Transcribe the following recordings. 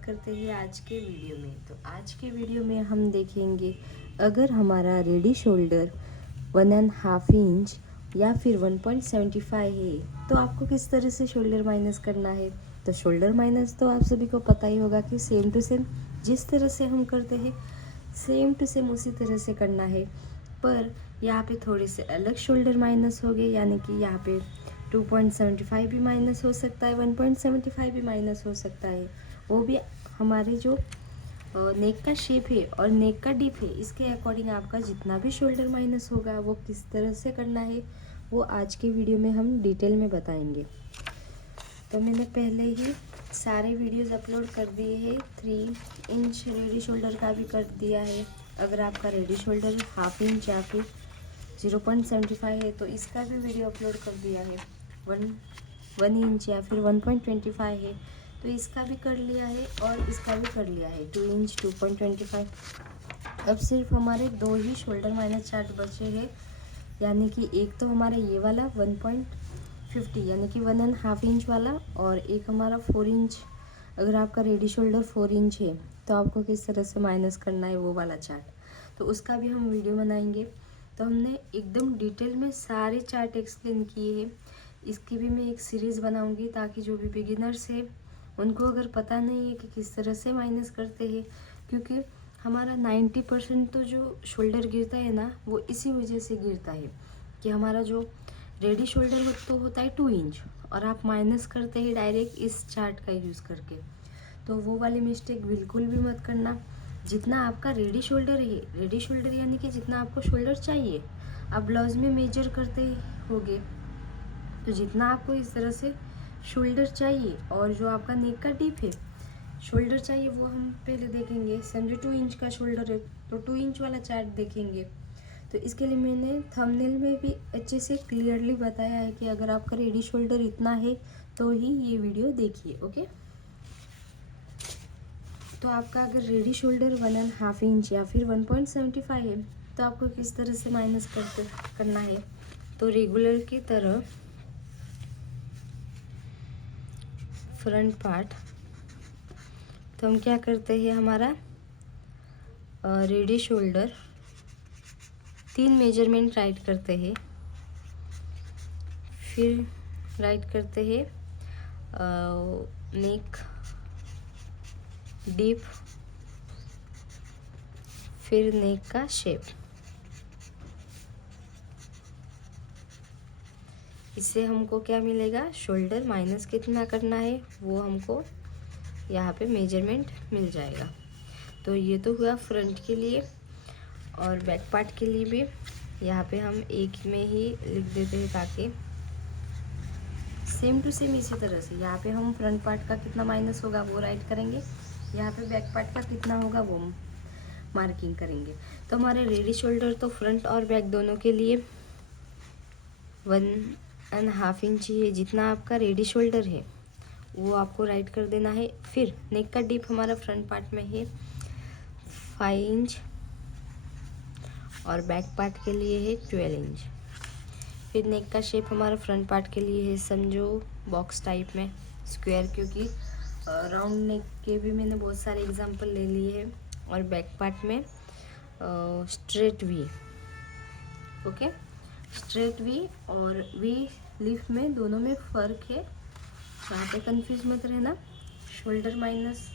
स्वागत करते हैं आज के वीडियो में। तो आज के वीडियो में हम देखेंगे अगर हमारा रेडी शोल्डर 1.5 इंच या फिर 1.75 है तो आपको किस तरह से शोल्डर माइनस करना है। तो शोल्डर माइनस तो आप सभी को पता ही होगा कि सेम टू सेम जिस तरह से हम करते हैं सेम टू सेम उसी तरह से करना है, पर यहाँ पे थोड़े से अलग शोल्डर माइनस हो गए, यानी कि यहाँ पे 2.75 भी माइनस हो सकता है, 1.75 भी माइनस हो सकता है। वो भी हमारे जो नेक का शेप है और नेक का डिप है इसके अकॉर्डिंग आपका जितना भी शोल्डर माइनस होगा वो किस तरह से करना है वो आज के वीडियो में हम डिटेल में बताएंगे। तो मैंने पहले ही सारे वीडियोस अपलोड कर दिए हैं। 3 इंच रेडी शोल्डर का भी कर दिया है। अगर आपका रेडी शोल्डर 1/2 इंच या फिर 0.75 है तो इसका भी वीडियो अपलोड कर दिया है। 1 इंच या फिर 1.25 है तो इसका भी कर लिया है और इसका भी कर लिया है 2 इंच 2.25। अब सिर्फ हमारे 2 ही शोल्डर माइनस चार्ट बचे हैं, यानी कि एक तो हमारा ये वाला 1.50 यानी कि 1.5 इंच वाला, और एक हमारा 4 इंच। अगर आपका रेडी शोल्डर 4 इंच है तो आपको किस तरह से माइनस करना है वो वाला चार्ट, तो उसका भी हम वीडियो बनाएंगे। तो हमने एकदम डिटेल में सारे चार्ट एक्सप्लेन किए हैं। इसकी भी मैं एक सीरीज़ बनाऊंगी ताकि जो भी बिगिनर्स है उनको अगर पता नहीं है कि किस तरह से माइनस करते हैं, क्योंकि हमारा 90% तो जो शोल्डर गिरता है ना वो इसी वजह से गिरता है कि हमारा जो रेडी शोल्डर तो होता है 2 इंच और आप माइनस करते हैं डायरेक्ट इस चार्ट का यूज़ करके। तो वो वाली मिस्टेक बिल्कुल भी मत करना। जितना आपका रेडी शोल्डर है, रेडी शोल्डर यानी कि जितना आपको शोल्डर चाहिए, आप ब्लाउज में मेजर करते होगे, तो जितना आपको इस तरह से शोल्डर चाहिए और जो आपका नेक का डीप है शोल्डर चाहिए वो हम पहले देखेंगे। समझो 2 इंच का शोल्डर है तो 2 इंच वाला चार्ट देखेंगे। तो इसके लिए मैंने थंबनेल में भी अच्छे से क्लियरली बताया है कि अगर आपका रेडी शोल्डर इतना है तो ही ये वीडियो देखिए, ओके। तो आपका अगर रेडी शोल्डर 1.5 इंच या फिर 1.75 है तो आपको किस तरह से माइनस करना है। तो रेगुलर की तरह फ्रंट पार्ट, तो हम क्या करते हैं, हमारा रेडी शोल्डर 3 मेजरमेंट राइट करते हैं, फिर राइट करते हैं नेक डीप, फिर नेक का शेप। इससे हमको क्या मिलेगा, शोल्डर माइनस कितना करना है वो हमको यहाँ पे मेजरमेंट मिल जाएगा। तो ये तो हुआ फ्रंट के लिए, और बैक पार्ट के लिए भी यहाँ पे हम एक में ही लिख देते हैं ताकि सेम टू सेम इसी तरह से यहाँ पे हम फ्रंट पार्ट का कितना माइनस होगा वो राइट करेंगे, यहाँ पे बैक पार्ट का कितना होगा वो मार्किंग करेंगे। तो हमारे रेडी शोल्डर तो फ्रंट और बैक दोनों के लिए 1.5 इंच है, जितना आपका रेडी शोल्डर है वो आपको राइट कर देना है। फिर नेक का डीप हमारा फ्रंट पार्ट में है 5 इंच और बैक पार्ट के लिए है 12 इंच। फिर नेक का शेप हमारा फ्रंट पार्ट के लिए है, समझो बॉक्स टाइप में स्क्वायर, क्योंकि राउंड नेक के भी मैंने बहुत सारे एग्जांपल ले लिए हैं। और बैक पार्ट में straight V, okay, straight V और वी लीफ में दोनों में फ़र्क है, यहाँ पे कंफ्यूज मत रहना। शोल्डर माइनस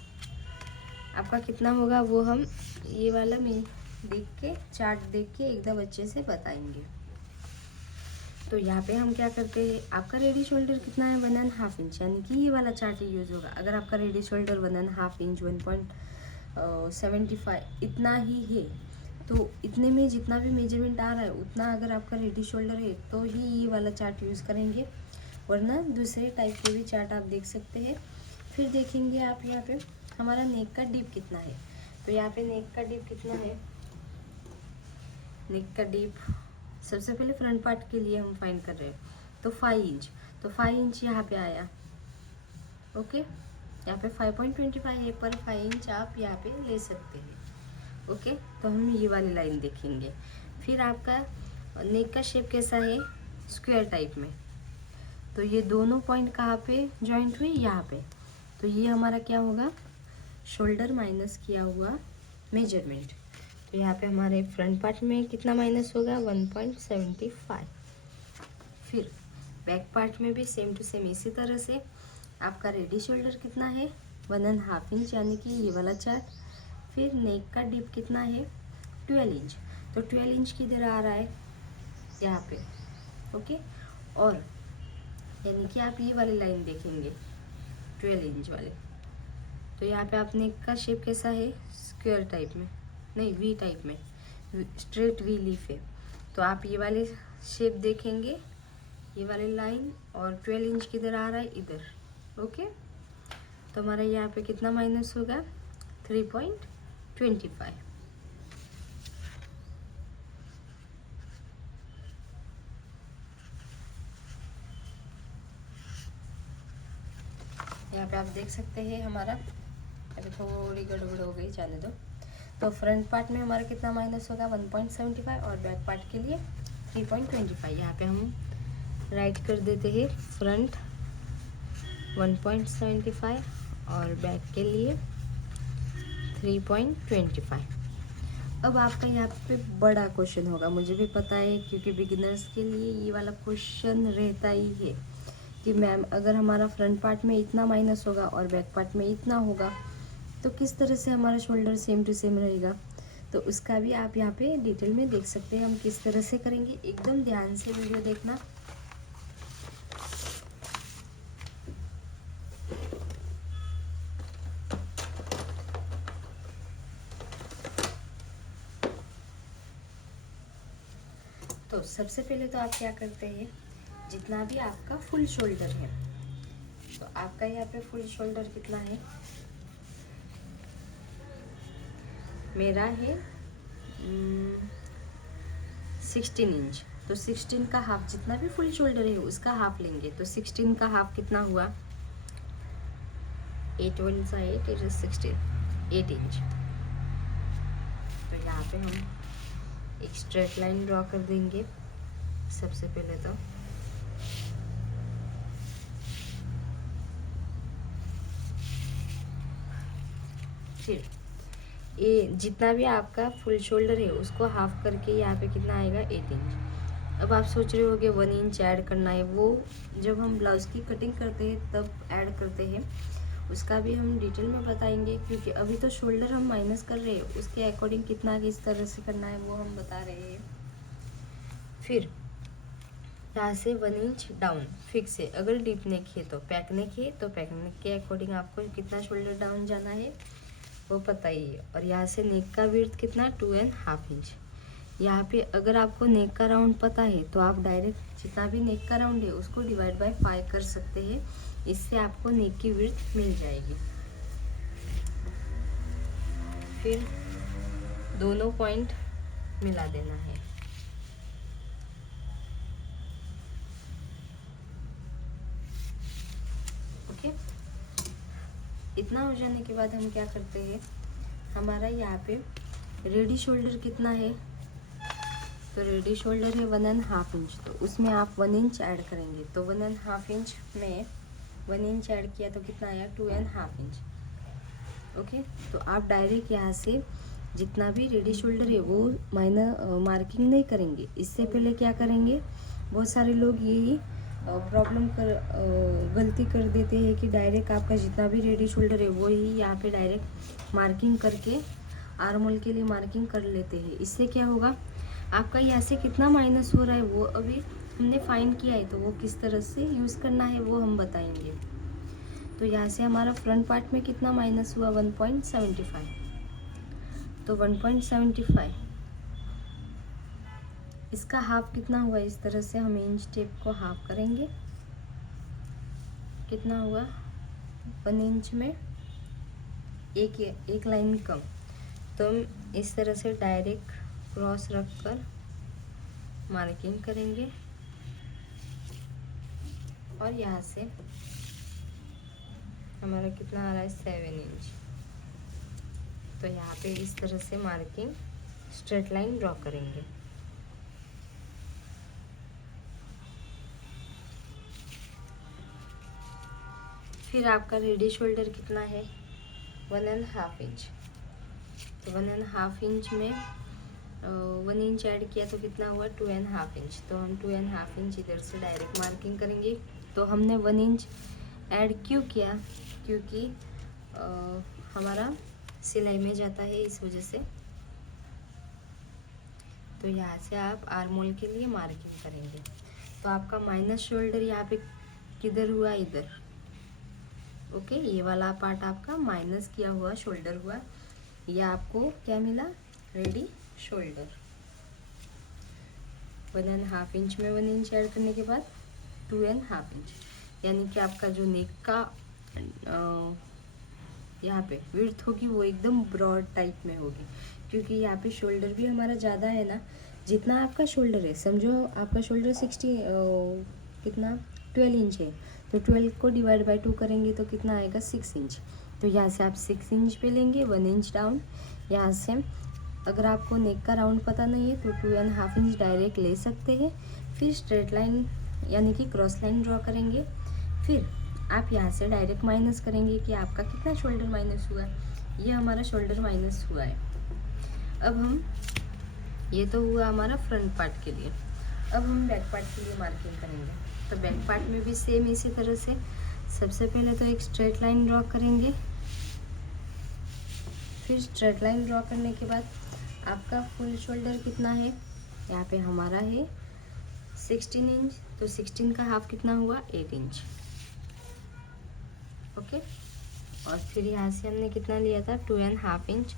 आपका कितना होगा वो हम ये वाला में देख के चार्ट देख के एकदम अच्छे से बताएंगे। तो यहाँ पे हम क्या करते हैं, आपका रेडी शोल्डर कितना है 1.5 इंच, यानी कि ये वाला चार्ट यूज़ होगा। अगर आपका रेडी शोल्डर 1.5 इंच 1.75 इतना ही है तो इतने में जितना भी मेजरमेंट आ रहा है उतना अगर आपका रेडी शोल्डर है तो ही ये वाला चार्ट यूज़ करेंगे, वरना दूसरे टाइप के भी चार्ट आप देख सकते हैं। फिर देखेंगे आप यहाँ पे हमारा नेक का डीप कितना है। तो यहाँ पे नेक का डीप कितना है, नेक का डीप सबसे पहले फ्रंट पार्ट के लिए हम फाइंड कर रहे हैं, तो 5 इंच, तो 5 इंच यहाँ पे आया, ओके। यहाँ पे 5.25 है पर 5 इंच आप यहाँ पे ले सकते हैं, ओके। तो हम ये वाली लाइन देखेंगे। फिर आपका नेक का शेप कैसा है, स्क्वायर टाइप में, तो ये दोनों पॉइंट कहाँ पे जॉइंट हुई, यहाँ पे, तो ये हमारा क्या होगा शोल्डर माइनस किया हुआ मेजरमेंट। तो यहाँ पे हमारे फ्रंट पार्ट में कितना माइनस होगा 1.75। फिर बैक पार्ट में भी सेम टू सेम इसी तरह से आपका रेडी शोल्डर कितना है 1.5 इंच, यानी कि ये वाला चार्ट। फिर नेक का डिप कितना है 12 इंच, तो 12 इंच किधर आ रहा है यहाँ पे, ओके। और यानी कि आप ये वाली लाइन देखेंगे 12 इंच वाले, तो यहाँ पे आप नेक का शेप कैसा है स्क्वायर टाइप में, नहीं वी टाइप में, स्ट्रेट वी लीफ है। तो आप ये वाले शेप देखेंगे, ये वाली लाइन, और 12 इंच किधर आ रहा है इधर, ओके। तो हमारा यहाँ पे कितना माइनस होगा 3.25। यहाँ पे आप देख सकते हैं हमारा, अभी थोड़ी गड़बड़ हो गई, जाने दो। तो फ्रंट पार्ट में हमारा कितना माइनस होगा 1.75 और बैक पार्ट के लिए 3.25। यहाँ पे हम राइट कर देते हैं फ्रंट 1.75 और बैक के लिए 3.25। अब आपका यहाँ पे बड़ा क्वेश्चन होगा, मुझे भी पता है, क्योंकि बिगिनर्स के लिए ये वाला क्वेश्चन रहता ही है कि मैम अगर हमारा फ्रंट पार्ट में इतना माइनस होगा और बैक पार्ट में इतना होगा तो किस तरह से हमारा शोल्डर सेम टू सेम रहेगा। तो उसका भी आप यहाँ पे डिटेल में देख सकते हैं हम किस तरह से करेंगे। एकदम ध्यान से वीडियो देखना। तो सबसे पहले तो आप क्या करते हैं, जितना भी आपका फुल शोल्डर है, तो आपका यहाँ पे फुल शोल्डर कितना है, मेरा है 16 इंच। तो 16 का हाफ, जितना भी फुल शोल्डर है उसका हाफ लेंगे। तो 16 का हाफ कितना हुआ 8 1 8 8 16 8 इंच। तो यहाँ पे हम एक स्ट्रेट लाइन ड्रॉ कर देंगे सबसे पहले। तो फिर ये जितना भी आपका फुल शोल्डर है उसको हाफ करके यहाँ पे कितना आएगा 8 इंच। अब आप सोच रहे होगे 1 इंच ऐड करना है, वो जब हम ब्लाउज की कटिंग करते हैं तब ऐड करते हैं, उसका भी हम डिटेल में बताएंगे, क्योंकि अभी तो शोल्डर हम माइनस कर रहे हैं, उसके अकॉर्डिंग कितना किस तरह से करना है वो हम बता रहे हैं। फिर यहाँ से 1 इंच डाउन फिक्स है। अगर डीप नेक है तो पैक नेक है तो पैक नेक के अकॉर्डिंग आपको कितना शोल्डर डाउन जाना है वो पता ही है। और यहाँ से नेक का विड्थ कितना 2.5 इंच। यहाँ पे अगर आपको नेक का राउंड पता है तो आप डायरेक्ट जितना भी नेक का राउंड है उसको डिवाइड बाय 5 कर सकते हैं, इससे आपको नेक की विड्थ मिल जाएगी। फिर दोनों पॉइंट मिला देना है। ओके, इतना हो जाने के बाद हम क्या करते हैं, हमारा यहाँ पे रेडी शोल्डर कितना है, तो रेडी शोल्डर है 1.5 इंच। तो उसमें आप 1 इंच ऐड करेंगे। तो 1.5 इंच में 1 इंच ऐड किया तो कितना आया 2.5 इंच। ओके, तो आप डायरेक्ट यहाँ से जितना भी रेडी शोल्डर है वो मार्किंग नहीं करेंगे। इससे पहले क्या करेंगे, बहुत सारे लोग यही गलती कर देते हैं कि डायरेक्ट आपका जितना भी रेडी शोल्डर है वो ही यहाँ पे डायरेक्ट मार्किंग करके आर्म होल के लिए मार्किंग कर लेते हैं। इससे क्या होगा, आपका यहाँ से कितना माइनस हो रहा है वो अभी हमने फाइंड किया है, तो वो किस तरह से यूज़ करना है वो हम बताएंगे। तो यहाँ से हमारा फ्रंट पार्ट में कितना माइनस हुआ 1.75। तो 1.75 इसका हाफ कितना हुआ, इस तरह से हम इंच टेप को हाफ करेंगे। कितना हुआ 1 इंच में एक लाइन कम। तो हम इस तरह से डायरेक्ट क्रॉस रख कर मार्किंग करेंगे और यहाँ से हमारा कितना आ रहा है 7 इंच। तो यहाँ पे इस तरह से मार्किंग स्ट्रेट लाइन ड्रॉ करेंगे। फिर आपका रेडी शोल्डर कितना है 1.5 इंच। तो 1.5 इंच में 1 इंच ऐड किया तो कितना हुआ 2.5 इंच। तो हम 2.5 इंच इधर से डायरेक्ट मार्किंग करेंगे। तो हमने 1 इंच ऐड क्यों किया, क्योंकि हमारा सिलाई में जाता है, इस वजह से। तो यहाँ से आप आर्म होल के लिए मार्किंग करेंगे। तो आपका माइनस शोल्डर यहाँ पे किधर हुआ, इधर। ओके, ये वाला पार्ट आपका माइनस किया हुआ शोल्डर हुआ। ये आपको क्या मिला, रेडी शोल्डर। 1.5 इंच में 1 इंच ऐड करने के बाद 2.5 इंच, यानी कि आपका जो नेक का यहाँ पे विड्थ होगी वो एकदम ब्रॉड टाइप में होगी, क्योंकि यहाँ पे शोल्डर भी हमारा ज़्यादा है ना। जितना आपका शोल्डर है, समझो आपका शोल्डर 12 इंच है, तो 12 को डिवाइड बाय 2 करेंगे तो कितना आएगा 6 इंच। तो यहाँ से आप 6 इंच पे लेंगे, 1 इंच डाउन। यहाँ से अगर आपको नेक का राउंड पता नहीं है तो 2.5 इंच डायरेक्ट ले सकते हैं। फिर स्ट्रेट लाइन यानी कि क्रॉस लाइन ड्रॉ करेंगे। फिर आप यहाँ से डायरेक्ट माइनस करेंगे कि आपका कितना शोल्डर माइनस हुआ है। ये हमारा शोल्डर माइनस हुआ है। अब हम, ये तो हुआ हमारा फ्रंट पार्ट के लिए। अब हम बैक पार्ट के लिए मार्किंग करेंगे। तो बैक पार्ट में भी सेम इसी तरह से सबसे पहले तो एक स्ट्रेट लाइन ड्रॉ करेंगे। फिर स्ट्रेट लाइन ड्रॉ करने के बाद आपका फुल शोल्डर कितना है, यहाँ पे हमारा है 16 इंच। तो 16 का हाफ कितना हुआ 8 इंच। ओके, और फिर यहाँ से हमने कितना लिया था 2.5 इंच।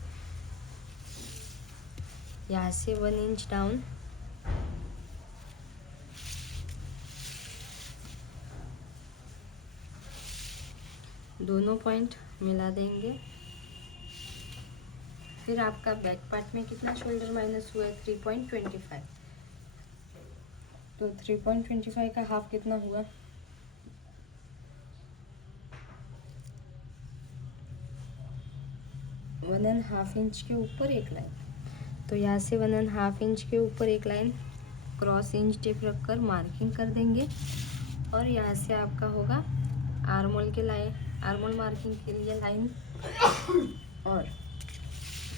यहाँ से 1 इंच डाउन। दोनों पॉइंट मिला देंगे। फिर आपका बैक पार्ट में कितना शोल्डर माइनस हुआ है 3.25। तो 3.25 का हाफ कितना हुआ 1.5 इंच के ऊपर एक लाइन। तो यहाँ से 1.5 इंच के ऊपर एक लाइन क्रॉस इंच टेप रखकर मार्किंग कर देंगे। और यहाँ से आपका होगा आर्म होल के लाइन, आर्म होल मार्किंग के लिए लाइन। और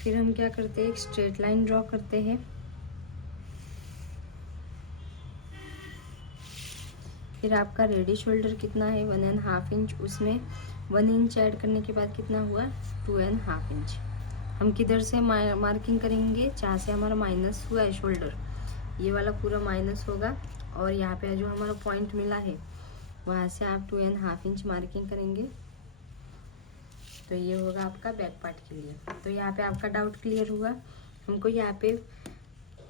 फिर हम क्या करते हैं, एक स्ट्रेट लाइन ड्रॉ करते हैं। फिर आपका रेडी शोल्डर कितना है 1.5 इंच, उसमें 1 इंच ऐड करने के बाद कितना हुआ 2.5 इंच। हम किधर से मार्किंग करेंगे, जहाँ से हमारा माइनस हुआ है शोल्डर, ये वाला पूरा माइनस होगा। और यहाँ पे जो हमारा पॉइंट मिला है वहाँ से आप 2.5 इंच मार्किंग करेंगे। तो ये होगा आपका बैक पार्ट के लिए। तो यहाँ पे आपका डाउट क्लियर हुआ। हमको यहाँ पे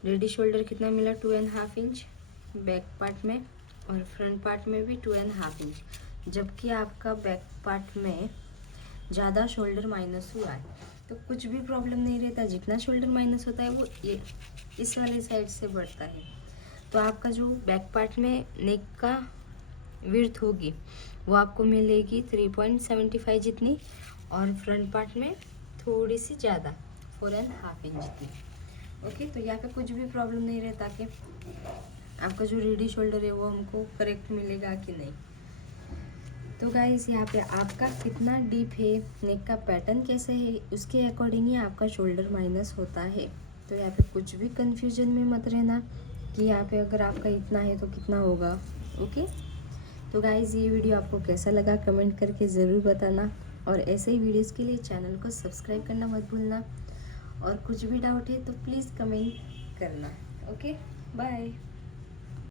रेडी शोल्डर कितना मिला 2.5 इंच बैक पार्ट में, और फ्रंट पार्ट में भी 2.5 इंच, जबकि आपका बैक पार्ट में ज़्यादा शोल्डर माइनस हुआ है। तो कुछ भी प्रॉब्लम नहीं रहता, जितना शोल्डर माइनस होता है वो ये इस वाले साइड से बढ़ता है। तो आपका जो बैक पार्ट में नेक का विड्थ होगी वो आपको मिलेगी 3.75 जितनी, और फ्रंट पार्ट में थोड़ी सी ज़्यादा 4.5 इंच की। ओके, तो यहाँ पे कुछ भी प्रॉब्लम नहीं रहता कि आपका जो रेडी शोल्डर है वो हमको करेक्ट मिलेगा कि नहीं। तो गाइस, यहाँ पे आपका कितना डीप है, नेक का पैटर्न कैसे है, उसके अकॉर्डिंग ही आपका शोल्डर माइनस होता है। तो यहाँ पे कुछ भी कंफ्यूजन में मत रहना कि यहाँ पे अगर आपका इतना है तो कितना होगा। ओके, तो गाइस, ये वीडियो आपको कैसा लगा कमेंट करके ज़रूर बताना, और ऐसे ही वीडियोज़ के लिए चैनल को सब्सक्राइब करना मत भूलना। और कुछ भी डाउट है तो प्लीज़ कमेंट करना। Okay, bye.